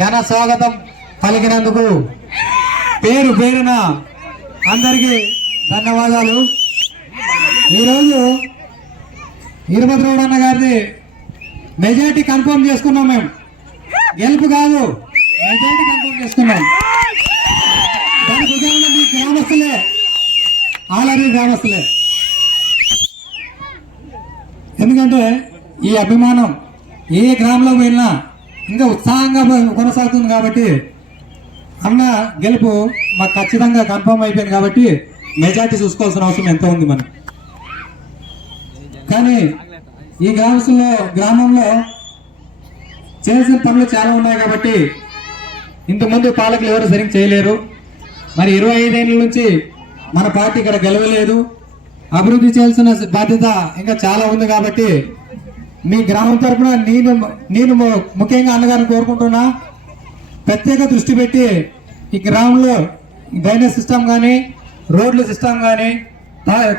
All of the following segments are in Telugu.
ఘన స్వాగతం పలికినందుకు పేరు పేరున అందరికీ ధన్యవాదాలు. ఈరోజు వీరభద్రగౌడ అన్న గారిది మెజారిటీ కన్ఫర్మ్ చేసుకున్నాం. మేము గెలుపు కాదు, మెజారిటీ కన్ఫర్మ్ చేసుకున్నాం. దానికి ఉదాహరణ మీ గ్రామస్తులే, ఆలరీ గ్రామస్తులే. ఎందుకంటే ఈ అభిమానం ఏ గ్రామంలో పోయినా ఇంకా ఉత్సాహంగా కొనసాగుతుంది కాబట్టి అన్న గెలుపు మాకు ఖచ్చితంగా కన్ఫర్మ్ అయిపోయింది. కాబట్టి మెజార్టీ చూసుకోవాల్సిన అవసరం ఎంత ఉంది మనకి. కానీ ఈ గ్రామంలో చేసిన పనులు చాలా ఉన్నాయి కాబట్టి ఇంతకుముందు పాలకులు ఎవరు సరిగ్గా చేయలేరు. మరి 25 ఏళ్ళ నుంచి మన పార్టీ ఇక్కడ గెలవలేదు. అభివృద్ధి చేయాల్సిన బాధ్యత ఇంకా చాలా ఉంది. కాబట్టి మీ గ్రామం తరఫున నేను ముఖ్యంగా అన్నగారిని కోరుకుంటున్నా, ప్రత్యేక దృష్టి పెట్టి ఈ గ్రామంలో డ్రైనేజ్ సిస్టమ్ కానీ, రోడ్ల సిస్టమ్ కానీ,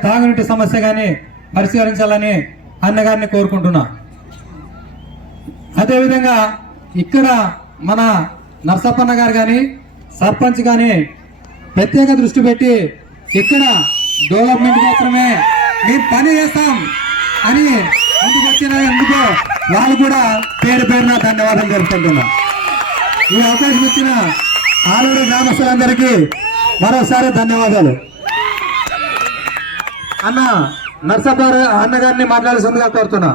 తాగునీటి సమస్య కానీ పరిష్కరించాలని అన్నగారిని కోరుకుంటున్నా. అదేవిధంగా ఇక్కడ మన నర్సప్పన్న గారు కానీ, సర్పంచ్ కానీ ప్రత్యేక దృష్టి పెట్టి ఇక్కడ డెవలప్మెంట్ మాత్రమే మేము పని చేస్తాం అని ముందుకు వచ్చినందుకు వాళ్ళు కూడా పేరు పేరున ధన్యవాదాలు జరుపుకుంటున్నా. ఈ అవకాశం ఇచ్చిన ఆలూరు గ్రామస్తులందరికీ మరోసారి ధన్యవాదాలు. అన్న నర్సప్ప అన్నగారిని మాట్లాడాల్సిందిగా కోరుతున్నా.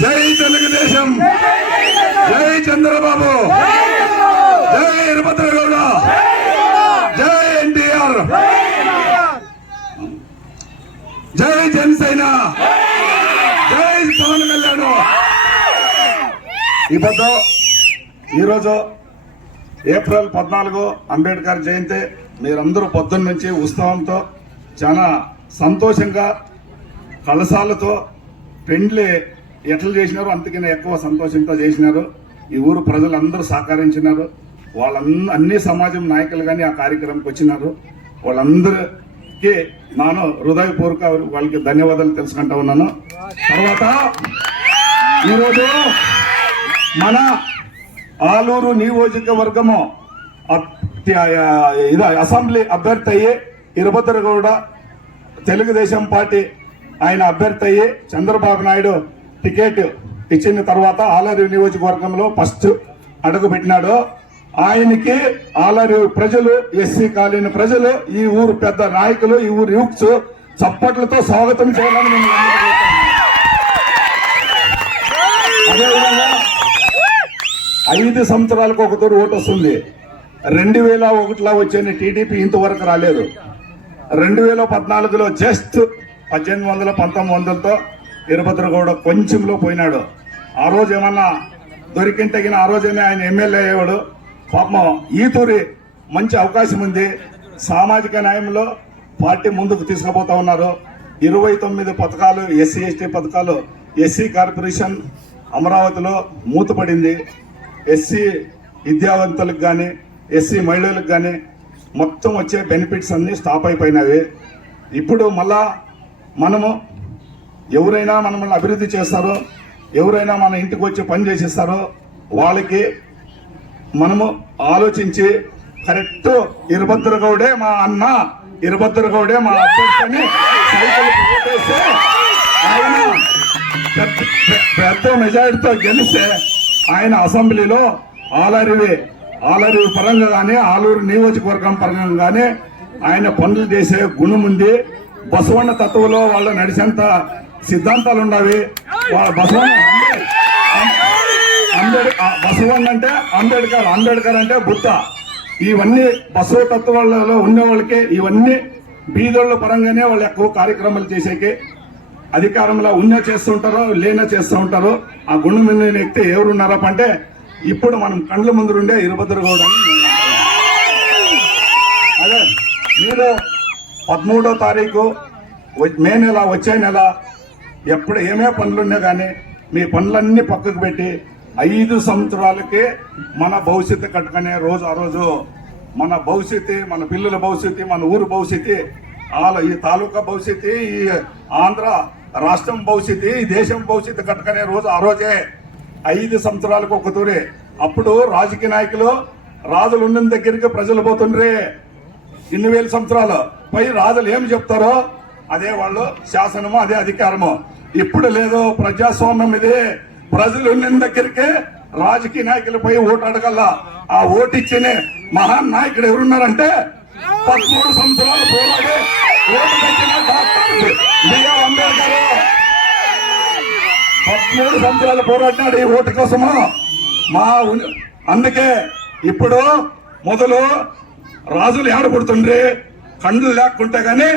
జై తెలుగుదేశం, జై చంద్రబాబు, జై వీరభద్రగౌడ, జై ఎన్టీఆర్, జై జనసేన, జై పవన్ కళ్యాణ్. ఇప్పుడు ఈరోజు ఏప్రిల్ 14 అంబేద్కర్ జయంతి. మీరందరూ పొద్దున్న నుంచి ఉత్సవంతో చాలా సంతోషంగా కలశాలతో పెండ్లి ఎట్లా చేసినారు అంతకన్నా ఎక్కువ సంతోషంతో చేసినారు. ఈ ఊరు ప్రజలందరూ సహకరించినారు. అన్ని సమాజం నాయకులు కానీ ఆ కార్యక్రమంకి వచ్చినారు. వాళ్ళందరికీ నేను హృదయపూర్వక వాళ్ళకి ధన్యవాదాలు తెలుసుకుంటా ఉన్నాను. తర్వాత ఈరోజు మన ఆలూరు నియోజకవర్గము అసెంబ్లీ అభ్యర్థి అయ్యి వీరభద్రగౌడ తెలుగుదేశం పార్టీ ఆయన అభ్యర్థి అయ్యి చంద్రబాబు నాయుడు టికెట్ ఇచ్చిన తర్వాత ఆలూరు నియోజకవర్గంలో ఫస్ట్ అడుగు పెట్టినాడు. ఆయనకి ఆలూరు ప్రజలు, ఎస్సీ కాలనీ ప్రజలు, ఈ ఊరు పెద్ద నాయకులు, ఈ ఊరు యూత్స్ చప్పట్లతో స్వాగతం చేయాలని మేము అదేవిధంగా 5 సంవత్సరాలకు ఒకతూరు ఓటు వస్తుంది. 2001లో వచ్చిన టీడీపీ ఇంతవరకు రాలేదు. 2014లో జస్ట్ 1800-1900తో వీరభద్రగౌడ కొంచెంలో పోయినాడు. ఆ రోజు ఏమన్నా దొరికింటే ఆ రోజైనా ఆయన ఎమ్మెల్యే అయ్యేవాడు. పాపం ఈతూరి మంచి అవకాశం ఉంది. సామాజిక న్యాయంలో పార్టీ ముందుకు తీసుకుపోతా ఉన్నారు. 29 పథకాలు, ఎస్సీ ఎస్టీ పథకాలు, ఎస్సీ కార్పొరేషన్ అమరావతిలో మూతపడింది. ఎస్సీ విద్యావంతులకు కానీ, ఎస్సీ మహిళలకు కానీ మొత్తం వచ్చే బెనిఫిట్స్ అన్నీ స్టాప్ అయిపోయినవి. ఇప్పుడు మళ్ళా మనము ఎవరైనా మనల్ని అభివృద్ధి చేస్తారో, ఎవరైనా మన ఇంటికి వచ్చి పని చేసిస్తారో వాళ్ళకి మనము ఆలోచించి కరెక్ట్ వీరభద్రగౌడే మా అన్న, వీరభద్రగౌడే మా అభ్యర్థిని ఆయన పెద్ద మెజారిటీతో గెలిస్తే ఆయన అసెంబ్లీలో ఆలరి పరంగా కానీ, ఆలూరు నియోజకవర్గం పరంగా కానీ ఆయన పనులు చేసే గుణం ఉంది. బసవన్న తత్వంలో వాళ్ళు నడిచేంత సిద్ధాంతాలు ఉన్నవి. వాళ్ళ బసవన్న అంటే అంబేద్కర్ అంటే బుద్ధ. ఇవన్నీ బసవ తత్వాలలో ఉండే వాళ్ళకి ఇవన్నీ బీదోళ్ల పరంగానే వాళ్ళు ఎక్కువ కార్యక్రమాలు చేసేకి అధికారంలో ఉన్న చేస్తుంటారో లేనా చేస్తూ ఉంటారో. ఆ గుండె మీద ఎక్కితే ఎవరున్నారా అంటే ఇప్పుడు మనం కండ్ల ముందు ఉండే వీరభద్రగౌడ. అదే మీరు 13వ తారీఖు మే నెల, వచ్చే నెల ఎప్పుడు ఏమే పనులున్నా కానీ మీ పనులన్నీ పక్కకు పెట్టి 5 సంవత్సరాలకి మన భవిష్యత్తు కట్టుకునే రోజు ఆ రోజు మన భవిష్యత్తు, మన పిల్లల భవిష్యత్తు, మన ఊరు భవిష్యత్తు, ఈ తాలూకా భవిష్యత్తు, ఈ ఆంధ్ర రాష్ట్రం భవిష్యత్తు, ఈ దేశం భవిష్యత్తు కట్టుకునే రోజు ఆ రోజే 5 సంవత్సరాలకు ఒక తూరే. అప్పుడు రాజకీయ నాయకులు రాజులు ఉన్న దగ్గరికి ప్రజలు పోతుండ్రే. ఇన్ని వేల సంవత్సరాలు పై రాజులు ఏం చెప్తారో అదే వాళ్ళు శాసనము, అదే అధికారము. ఇప్పుడు లేదు, ప్రజాస్వామ్యం ఇది. ప్రజలు ఉన్న దగ్గరికి రాజకీయ నాయకులపై ఓటు అడగల. ఆ ఓటు ఇచ్చిన మహాన్ నాయకుడు ఎవరున్నారంటే 13 సంవత్సరాలు పోరాడి ఓటు తెచ్చిన డాక్టర్ బిఆర్ అంబేద్కర్. 13 సంవత్సరాలు పోరాడినాడు ఈ ఓటు కోసము. అందుకే ఇప్పుడు మొదలు రాజులు ఏడ పుడుతుండ్రి, కండ్లు లేకుంటే గాని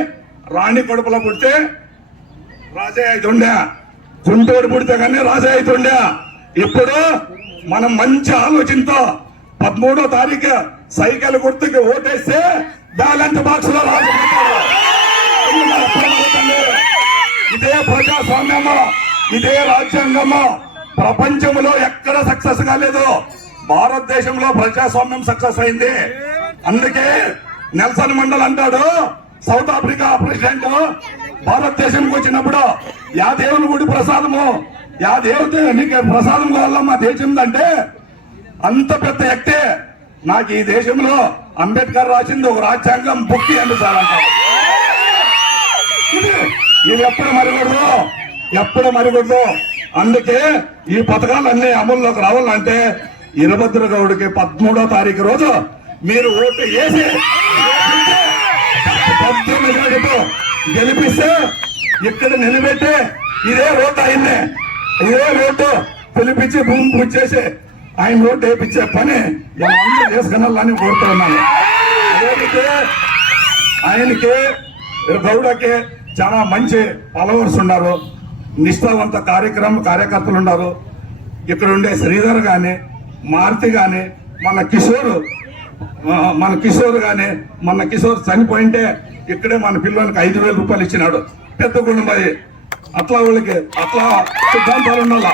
రాణి కడుపులో పుడితే రాజే అవుతుండే, గుంటూరు పుడితే గాని రాజే అవుతుండే. ఇప్పుడు మనం మంచి ఆలోచనతో 13వ తారీఖు సైకిల్ గుర్తుకి ఓటేస్తే బ్యాలెంట్ బాక్స్ లో రాజు పుడతాడు. ఇదే ప్రజాస్వామ్యము, ఇదే రాజ్యాంగము ప్రపంచంలో ఎక్కడ సక్సెస్ కాలేదు. భారతదేశంలో ప్రజాస్వామ్యం సక్సెస్ అయింది. అందుకే నెల్సన్ మండల్ అంటాడు, సౌత్ ఆఫ్రికా ప్రెసిడెంట్ భారతదేశంకి వచ్చినప్పుడు యా దేవుని గుడి ప్రసాదము, యా దేవుడి నీకు ప్రసాదం కావాల మా దేశం అంటే అంత పెద్ద వ్యక్తి. నాకు ఈ దేశంలో అంబేద్కర్ రాసింది ఒక రాజ్యాంగం బుక్కి అండి సార్ అంటారు. ఇది ఎప్పుడు మరిగొడదు, ఎప్పుడు మరిగొడదు. అందుకే ఈ పథకాలన్నీ అమల్లోకి రావాలంటే వీరభద్ర గౌడ్కి 13వ తారీఖు రోజు మీరు ఓటు వేసి గెలిపిస్తే ఇక్కడ నిలబెట్టి ఇదే ఓటు ఆయన్ని, ఇదే ఓటు పిలిపించి భూమి పూజ చేసి ఆయన ఓటు వేయించే పని అందరూ చేసుకున్నాలని కోరుతున్నాను. ఆయనకి గౌడకి చాలా మంచి ఫాలోవర్స్ ఉన్నారు, నిష్ఠావంత కార్యకర్తలు ఉన్నారు. ఇక్కడ ఉండే శ్రీధర్ గాని, మారుతి గాని, మన కిషోర్ గాని, మన కిషోర్ చనిపోయింటే ఇక్కడే మన పిల్లలకి 5,000 రూపాయలు ఇచ్చినాడు. పెద్ద కుటుంబం అట్లా వాళ్ళకి అట్లా సిద్ధాంతాలు ఉండాల.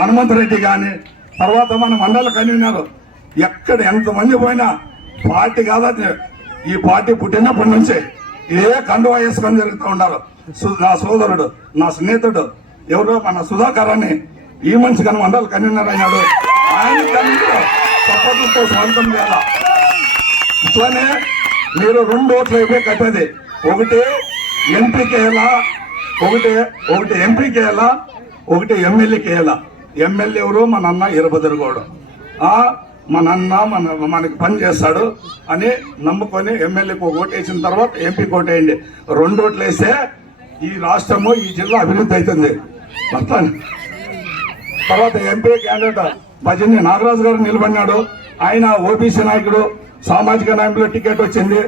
హనుమంతరెడ్డి గాని, తర్వాత మన మండల కన్వీనర్ ఎక్కడ ఎంతమంది పోయినా పార్టీ కాదు, ఈ పార్టీ పుట్టినప్పటి నుంచి ఏ కండువా వేసుకొని జరుగుతూ ఉన్నారు. నా సోదరుడు, నా స్నేహితుడు ఎవరో మన సుధాకర్ అని ఈ మనిషి కానీ మండల కన్వీనర్ అయినాడు. ఆయన సపోర్టులతో స్వాగతం చేయాల. ఇట్లానే మీరు 2 ఓట్లు అయిపోయి కట్టేది, ఒకటి ఎంపీకి వేయాలా, ఒకటి ఎంపీకి వేయాలా, ఒకటి ఎమ్మెల్యేకి వేయాలా. ఎమ్మెల్యే ఎవరు? మన అన్న వీరభద్ర గౌడ్. మన అన్న మనకి పని చేస్తాడు అని నమ్ముకొని ఎమ్మెల్యేకి ఒక ఓటు వేసిన తర్వాత ఎంపీకి ఓటు వేయండి. 2 ఓట్లు వేస్తే ఈ రాష్ట్రము, ఈ జిల్లా అభివృద్ధి అవుతుంది. తర్వాత ఎంపీ క్యాండిడేట్ భజని నాగరాజు గారు నిలబడినాడు. ఆయన ఓబీసీ నాయకుడు, సామాజిక న్యాయంలో టికెట్ వచ్చింది.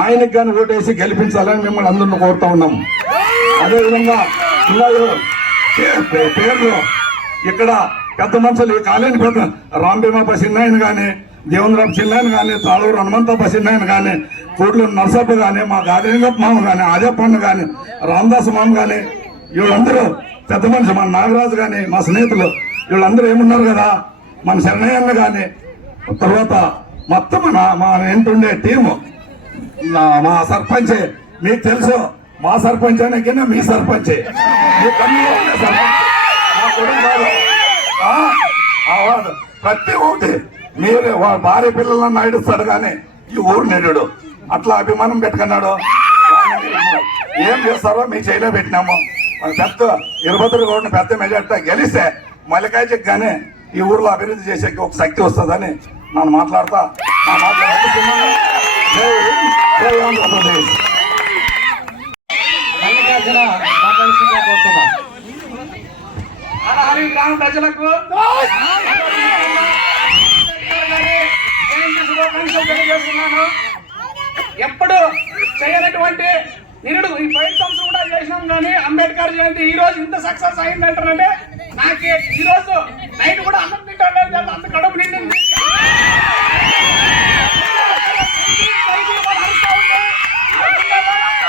ఆయనకి కానీ ఓటు వేసి గెలిపించాలని మిమ్మల్ని అందరిని కోరుతా ఉన్నాం. అదేవిధంగా ఇలా పేర్లు ఇక్కడ పెద్ద మనుషులు ఈ కాలేని పెద్ద రాంభీమా పసిన్నాయని కానీ, దేవేంద్రరావు చిన్నాయని కానీ, తాళూరు హనుమంత పసిన్నాయని కానీ, కోడ్లు నర్సప్ప కానీ, మా గాదిలింగప్ప మామ కానీ, ఆజప్పన్న కానీ, రామదాస్ మామ కానీ, వీళ్ళందరూ పెద్ద మనిషి, మన నాగరాజు కానీ, మా స్నేహితులు వీళ్ళందరూ ఏమున్నారు కదా, మన శరణయ్యన్న కానీ, తర్వాత మొత్తం మా ఏంటుండే టీము, మా సర్పంచ్ మీకు తెలుసు. మా సర్పంచ్ అయినా మీ సర్పంచ్, మీ కన్నులో ఉండే సర్పంచ్, మా కుటుంబాలు ప్రతి ఒక్కటి మీరు భార్య పిల్లలను నడుస్తాడు కానీ ఈ ఊరు నెడు అట్లా అభిమానం పెట్టుకున్నాడు. ఏం చేస్తారో మీ చేయిలో పెట్టినాము. పెద్ద వీరభద్ర గౌడ్ని పెద్ద మెజార్టీ గెలిస్తే మల్లికార్జుకి కానీ ఈ ఊర్లో అభివృద్ధి చేసే ఒక శక్తి వస్తుందని నన్ను మాట్లాడతా. నా మాట్లాడుతున్నాను. జై ఆంధ్రప్రదేశ్. మల్లికార్జున మాట్లాడుతున్నా కోరుతున్నా. గ్రామ ప్రజలకు శుభాకాంక్షలు తెలియజేస్తున్నాను. ఎప్పుడు చేయనటువంటి నిరుడు ఈ 5 సంవత్సరం కూడా చేసినాం కానీ అంబేద్కర్ జయంతి ఈ రోజు ఇంత సక్సెస్ అయిందంటారంటే నాకు ఈ రోజు నైట్ కూడా అన్నం తింటాను, అంత కడుపు నిండింది.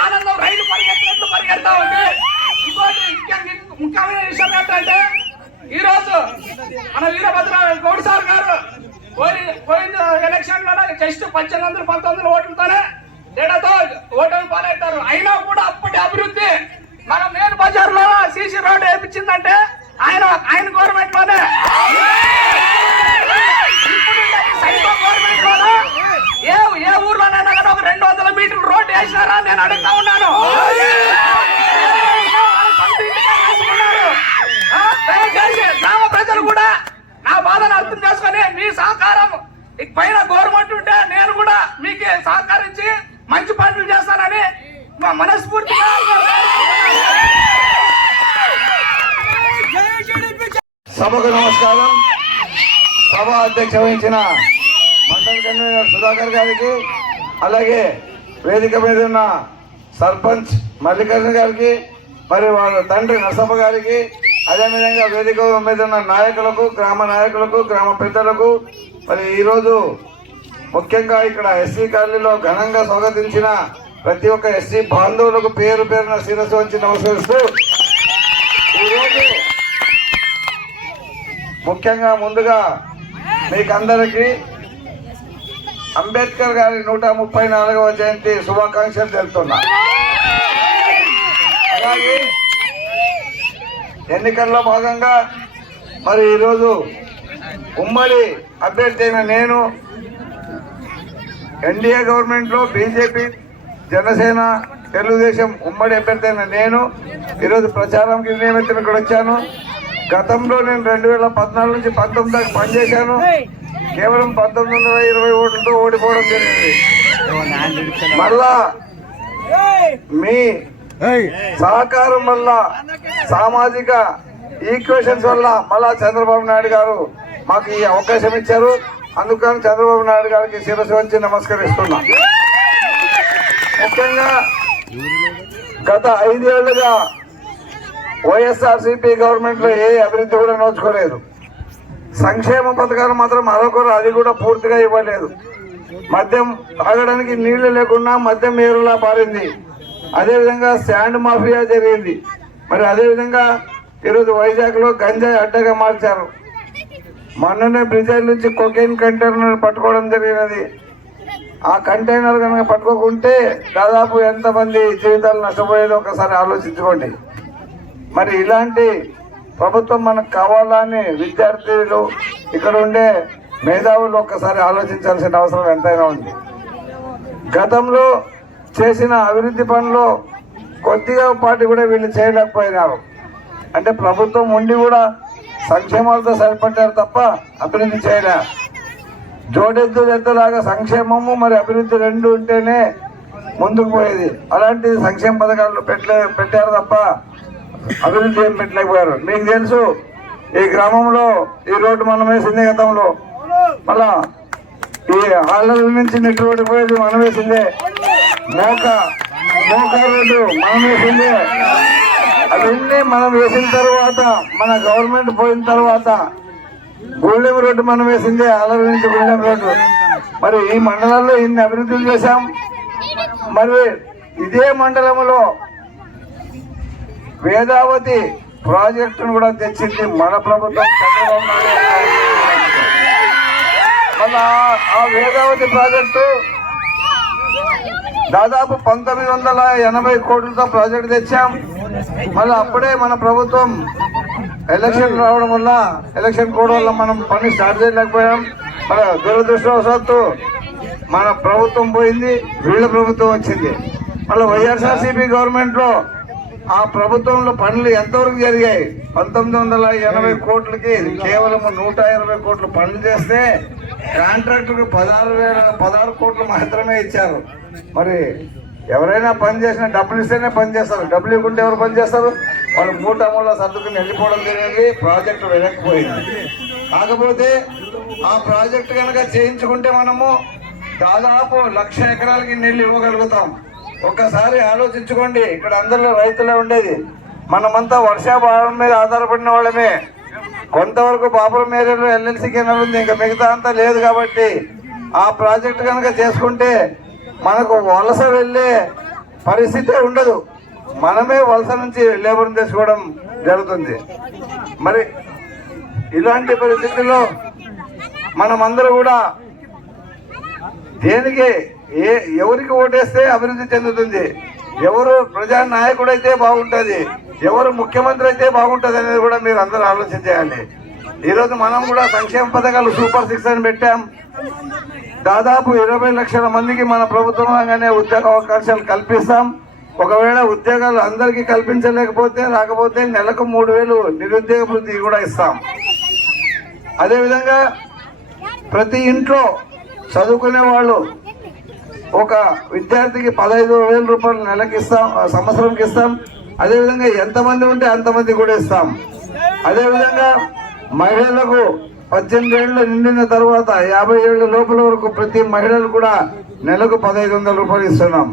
ఆనందం రైలు పరిగెత్తినట్లు పరిగెడతా ఉంది. ఇంకోటి ముఖ్యమైన విషయం ఏంటంటే ఈ రోజు మన వీరభద్ర గౌడ్ సార్ గారు పోయిన ఎలక్షన్ లో జస్ట్ 1800 1900 ఓట్లతోనే తేడాతో ఓటమి పాలవుతారు. అయినా కూడా అప్పటి అభివృద్ధి మన మెయిన్ బజార్ లో సీసీ రోడ్ వేయించిందంటే ఆయన గవర్నమెంట్ లోనే. గవర్నమెంట్ లోనే ఏ ఊర్లోనైనా కానీ ఒక 200 మీటర్లు రోడ్డు వేసినారా నేను అడుగుతా ఉన్నాను. దయచేసి గ్రామ ప్రజలు కూడా నా బాధను అర్థం చేసుకొని మీ సహకారం పైన గవర్నమెంట్ ఉంటే నేను కూడా మీకు సహకరించి మంచి పనులు చేస్తానని మనస్ఫూర్తిగా సభకు నమస్కారం. సభ అధ్యక్ష వహించిన మండల కన్వీనర్ సుధాకర్ గారికి, అలాగే వేదిక మీద ఉన్న సర్పంచ్ మల్లికార్జున గారికి, మరి వాళ్ళ తండ్రి నరసప్ప గారికి, అదేవిధంగా వేదిక మీద ఉన్న నాయకులకు, గ్రామ నాయకులకు, గ్రామ పెద్దలకు, మరి ఈరోజు ముఖ్యంగా ఇక్కడ ఎస్సీ కాలనీలో ఘనంగా స్వాగతించిన ప్రతి ఒక్క ఎస్సీ బాంధవులకు పేరు పేరున శిరస్సు వంచి నమస్కరిస్తూ, ఈరోజు ముఖ్యంగా ముందుగా మీకందరికీ అంబేద్కర్ గారి 134వ జయంతి శుభాకాంక్షలు తెలుపుతున్నా. అలాగే ఎన్నికల్లో భాగంగా మరి ఈరోజు ఉమ్మడి అభ్యర్థి అయిన నేను, ఎన్డీఏ గవర్నమెంట్లో బీజేపీ, జనసేన, తెలుగుదేశం ఉమ్మడి అభ్యర్థి అయిన నేను ఈరోజు ప్రచారంకి నియమితులు ఇక్కడ వచ్చాను. గతంలో నేను 2014 నుంచి 19 దాకా పనిచేశాను. కేవలం 1920 ఓట్లతో ఓడిపోవడం జరిగింది. మళ్ళా మీ సహకారం వల్ల, సామాజిక ఈక్వేషన్స్ వల్ల మళ్ళా చంద్రబాబు నాయుడు గారు మాకు ఈ అవకాశం ఇచ్చారు. అందుకని చంద్రబాబు నాయుడు గారికి శిరస్సు వంచి నమస్కరిస్తున్నా. ముఖ్యంగా గత 5 ఏళ్లుగా వైఎస్ఆర్సీపీ గవర్నమెంట్ లో ఏ అభివృద్ధి కూడా నోచుకోలేదు. సంక్షేమ పథకాలు మాత్రం మరొకరు అది కూడా పూర్తిగా ఇవ్వలేదు. మద్యం తాగడానికి నీళ్లు లేకుండా మద్యం ఏరులా పారింది. అదేవిధంగా శాండ్ మాఫియా జరిగింది. మరి అదేవిధంగా ఈరోజు వైజాగ్ లో గంజాయి అడ్డగా మార్చారు. మొన్ననే బ్రిజైల్ నుంచి కొకైన్ కంటైనర్ పట్టుకోవడం జరిగినది. ఆ కంటైనర్ కనుక పట్టుకోకుంటే దాదాపు ఎంతమంది జీవితాలు నష్టపోయేదో ఒకసారి ఆలోచించుకోండి. మరి ఇలాంటి ప్రభుత్వం మనకు కావాలని విద్యార్థులు, ఇక్కడ ఉండే మేధావులు ఒక్కసారి ఆలోచించాల్సిన అవసరం ఎంతైనా ఉంది. గతంలో చేసిన అభివృద్ధి పనులు కొద్దిగా పాటు కూడా వీళ్ళు చేయలేకపోయినారు. అంటే ప్రభుత్వం ఉండి కూడా సంక్షేమాలతో సరిపడ్డారు తప్ప అభివృద్ధి చేయలే. జోడెద్దులాగా సంక్షేమము మరి అభివృద్ధి రెండు ఉంటేనే ముందుకు పోయేది. అలాంటి సంక్షేమ పథకాలు పెట్టారు తప్ప అభివృద్ధి ఏం పెట్టలేకపోయారు. మీకు తెలుసు, ఈ గ్రామంలో ఈ రోడ్డు మనం వేసింది గతంలో. మళ్ళా ఈ ఆళ్ళ నుంచి నెట్ రోడ్డు పోయేది మనం వేసిందే. మోకా రోడ్డు మనం వేసిందే. అవన్నీ మనం వేసిన తర్వాత, మన గవర్నమెంట్ పోయిన తర్వాత గుళ్ళెం రోడ్డు మనం వేసిందే, ఆలూరు నుంచి గుళ్ళెం రోడ్డు. మరి ఈ మండలాల్లో ఇన్ని అభివృద్ధులు చేశాం. మరి ఇదే మండలంలో వేదావతి ప్రాజెక్టును కూడా తెచ్చింది మన ప్రభుత్వం, చంద్రబాబు నాయుడు. మళ్ళా ఆ వేదావతి ప్రాజెక్టు దాదాపు 1980 కోట్లతో ప్రాజెక్టు తెచ్చాం. మళ్ళీ అప్పుడే మన ప్రభుత్వం ఎలక్షన్ రావడం వల్ల, ఎలక్షన్ కోడ్ వల్ల మనం పని స్టార్ట్ చేయలేకపోయాం. మన దురదృష్టవశాత్తు మన ప్రభుత్వం పోయింది, వీళ్ళ ప్రభుత్వం వచ్చింది. మళ్ళీ వైఎస్ఆర్సీపీ గవర్నమెంట్ లో ఆ ప్రభుత్వంలో పనులు ఎంతవరకు జరిగాయి? 1980 కోట్లకి కేవలం 120 కోట్ల పనులు చేస్తే కాంట్రాక్టర్కి 16 కోట్లు మాత్రమే ఇచ్చారు. మరి ఎవరైనా పని చేసినా డబ్బులు ఇస్తేనే పని చేస్తారు. డబ్బులు ఇవ్వకుంటే ఎవరు పని చేస్తారు? వాళ్ళు మూల సర్దుకుని వెళ్ళిపోవడం జరిగింది. ప్రాజెక్టు వెనక్కిపోయింది. కాకపోతే ఆ ప్రాజెక్టు కనుక చేయించుకుంటే మనము దాదాపు 1,00,000 ఎకరాలకి నీళ్ళు ఇవ్వగలుగుతాం. ఒక్కసారి ఆలోచించుకోండి. ఇక్కడ అందరిలో రైతులే ఉండేది. మనమంతా వర్షాభావం మీద ఆధారపడిన వాళ్ళమే. కొంతవరకు బాపురం ఏరియాలో ఎల్ఎల్సీ కెనాల్ ఉంది, ఇంకా మిగతా అంతా లేదు. కాబట్టి ఆ ప్రాజెక్టు కనుక చేసుకుంటే మనకు వలస వెళ్ళే పరిస్థితి ఉండదు. మనమే వలస నుంచి లేబర్ని తెచ్చుకోవడం జరుగుతుంది. మరి ఇలాంటి పరిస్థితుల్లో మనమందరూ కూడా దేనికి ఎవరికి ఓటేస్తే అభివృద్ధి చెందుతుంది, ఎవరు ప్రజా నాయకుడైతే బాగుంటుంది, ఎవరు ముఖ్యమంత్రి అయితే బాగుంటుంది అనేది కూడా మీరు అందరూ ఆలోచించేయాలి. ఈరోజు మనం కూడా సంక్షేమ పథకాలు సూపర్ 6 అని పెట్టాం. దాదాపు 20 లక్షల మందికి మన ప్రభుత్వంగానే ఉద్యోగ అవకాశాలు కల్పిస్తాం. ఒకవేళ ఉద్యోగాలు అందరికీ రాకపోతే నెలకు 3,000 నిరుద్యోగ వృత్తి కూడా ఇస్తాం. అదేవిధంగా ప్రతి ఇంట్లో చదువుకునే వాళ్ళు ఒక విద్యార్థికి 15,000 రూపాయలు నెలకి ఇస్తాం, సంవత్సరంకి ఇస్తాం. అదేవిధంగా ఎంతమంది ఉంటే అంతమంది కూడా ఇస్తాం. అదేవిధంగా మహిళలకు 18 ఏళ్ళు నిండిన తర్వాత 50 ఏళ్ల లోపల వరకు ప్రతి మహిళలు కూడా నెలకు 1,500 రూపాయలు ఇస్తున్నాం.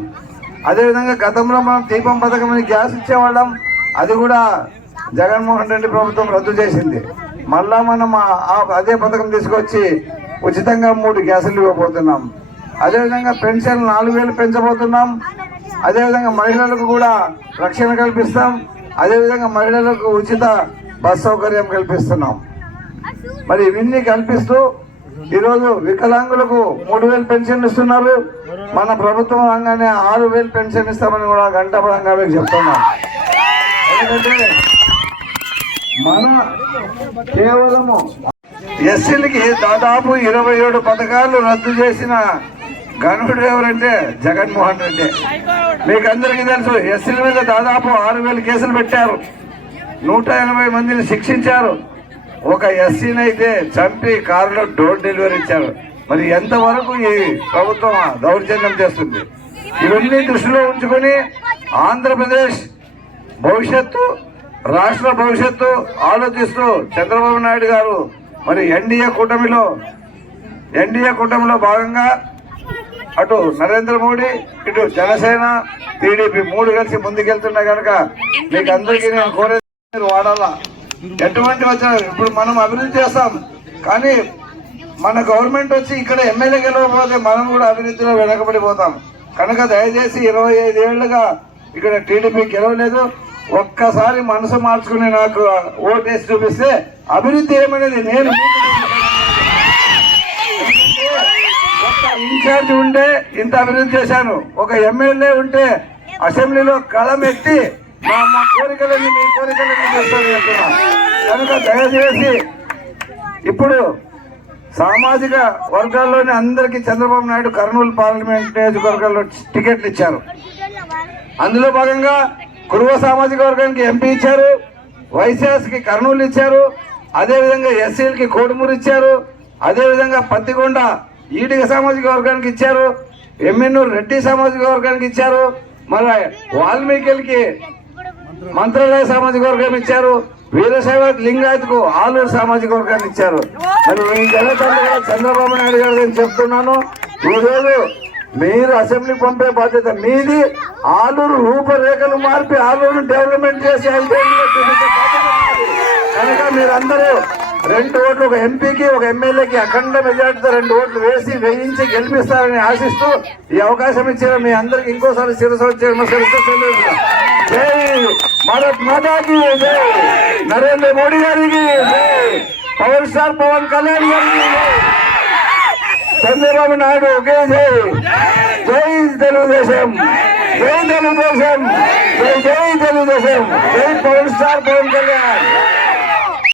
అదేవిధంగా గతంలో మనం దీపం పథకం అని గ్యాస్ ఇచ్చేవాళ్ళం, అది కూడా జగన్మోహన్ రెడ్డి ప్రభుత్వం రద్దు చేసింది. మళ్ళా మనం అదే పథకం తీసుకొచ్చి ఉచితంగా 3 గ్యాసులు ఇవ్వబోతున్నాం. అదేవిధంగా పెన్షన్ 4,000 పెంచబోతున్నాం. అదేవిధంగా మహిళలకు కూడా రక్షణ కల్పిస్తాం. అదేవిధంగా మహిళలకు ఉచిత బస్ సౌకర్యం కల్పిస్తున్నాం. మరి ఇవన్నీ కల్పిస్తూ ఈరోజు వికలాంగులకు 3,000 పెన్షన్ ఇస్తున్నారు. మన ప్రభుత్వం రాగానే 6,000 పెన్షన్ ఇస్తామని కూడా గంటాపరంగా మీకు చెప్తున్నాం. ఎందుకంటే మన కేవలము ఎస్సీలకి దాదాపు 27 పథకాలు రద్దు చేసిన గనుడు ఎవరంటే జగన్మోహన్ రెడ్డి. మీకు అందరికీ తెలుసు, ఎస్సీల మీద దాదాపు 6,000 కేసులు పెట్టారు, 180 మందిని శిక్షించారు. ఒక ఎస్సీని అయితే చంపి కారులో డోర్ డెలివరీ ఇచ్చారు. మరి ఎంతవరకు ఈ ప్రభుత్వం దౌర్జన్యం చేస్తుంది? ఇవన్నీ దృష్టిలో ఉంచుకొని ఆంధ్రప్రదేశ్ భవిష్యత్తు, రాష్ట్ర భవిష్యత్తు ఆలోచిస్తూ చంద్రబాబు నాయుడు గారు మరి ఎన్డీఏ కూటమిలో భాగంగా అటు నరేంద్ర మోడీ, ఇటు జనసేన, టీడీపీ 3 కలిసి ముందుకెళ్తున్నా కనుక మీకు అందరికీ నేను కోరేది మీరు వాడాలా. ఎటువంటి వచ్చారు ఇప్పుడు మనం అభివృద్ధి చేస్తాం, కానీ మన గవర్నమెంట్ వచ్చి ఇక్కడ ఎమ్మెల్యే గెలవకపోతే మనం కూడా అభివృద్ధిలో వెనకబడిపోతాం. కనుక దయచేసి 25 ఏళ్లుగా ఇక్కడ టీడీపీ గెలవలేదు, ఒక్కసారి మనసు మార్చుకుని నాకు ఓటేసి చూపిస్తే అభివృద్ధి ఏమనేది నేను ఒక్క ఇన్ఛార్జ్ ఉంటే ఇంత అభివృద్ధి చేశాను, ఒక ఎమ్మెల్యే ఉంటే అసెంబ్లీలో కళం ఎత్తి మా కోరికలని మీ కోరికలని చేస్తాను చెప్తున్నాను. కనుక దయచేసి ఇప్పుడు సామాజిక వర్గాల్లోనే అందరికీ చంద్రబాబు నాయుడు కర్నూలు పార్లమెంట్ నియోజకవర్గాల్లో టికెట్లు ఇచ్చారు. అందులో భాగంగా కురువ సామాజిక వర్గానికి ఎంపీ ఇచ్చారు, వైశ్యాస్కి కర్నూలు ఇచ్చారు, అదేవిధంగా ఎస్సీలకి కోడుమూరు ఇచ్చారు, అదేవిధంగా పత్తికొండ ఈడిగ సామాజిక వర్గానికి ఇచ్చారు, ఎమ్మెన్నూరు రెడ్డి సామాజిక వర్గానికి ఇచ్చారు, మరి వాల్మీకిలకి మంత్రాలయ సామాజిక వర్గం ఇచ్చారు, వీరశైవ లింగాయత్కు ఆలూరు సామాజిక వర్గాన్ని ఇచ్చారు. మరి ఈ జనతంగా చంద్రబాబు నాయుడు గారు నేను చెప్తున్నాను, ఈరోజు మీరు అసెంబ్లీ పంపే బాధ్యత మీది. ఆలూరు రూపురేఖలు మార్పి ఆలూరు డెవలప్మెంట్ చేసి 5 ఏళ్ళలో చూపించే బాధ్యత మీది. కనుక మీరందరూ 2 ఓట్లు, ఒక ఎంపీకి ఒక ఎమ్మెల్యేకి అఖండ మెజార్టీతో 2 ఓట్లు వేయించి గెలిపిస్తారని ఆశిస్తూ ఈ అవకాశం ఇచ్చిన మీ అందరికి ఇంకోసారి శిరస్సు జై భారత్ మాతాకి జై, నరేంద్ర మోడీ గారికి జై, పవర్ స్టార్ పవన్ కళ్యాణ్ గారికి చంద్రబాబు నాయుడు ఒకే జై. జై తెలుగుదేశం, జై తెలుగుదేశం, జై జై తెలుగుదేశం, జై పవర్ స్టార్ పవన్ కళ్యాణ్.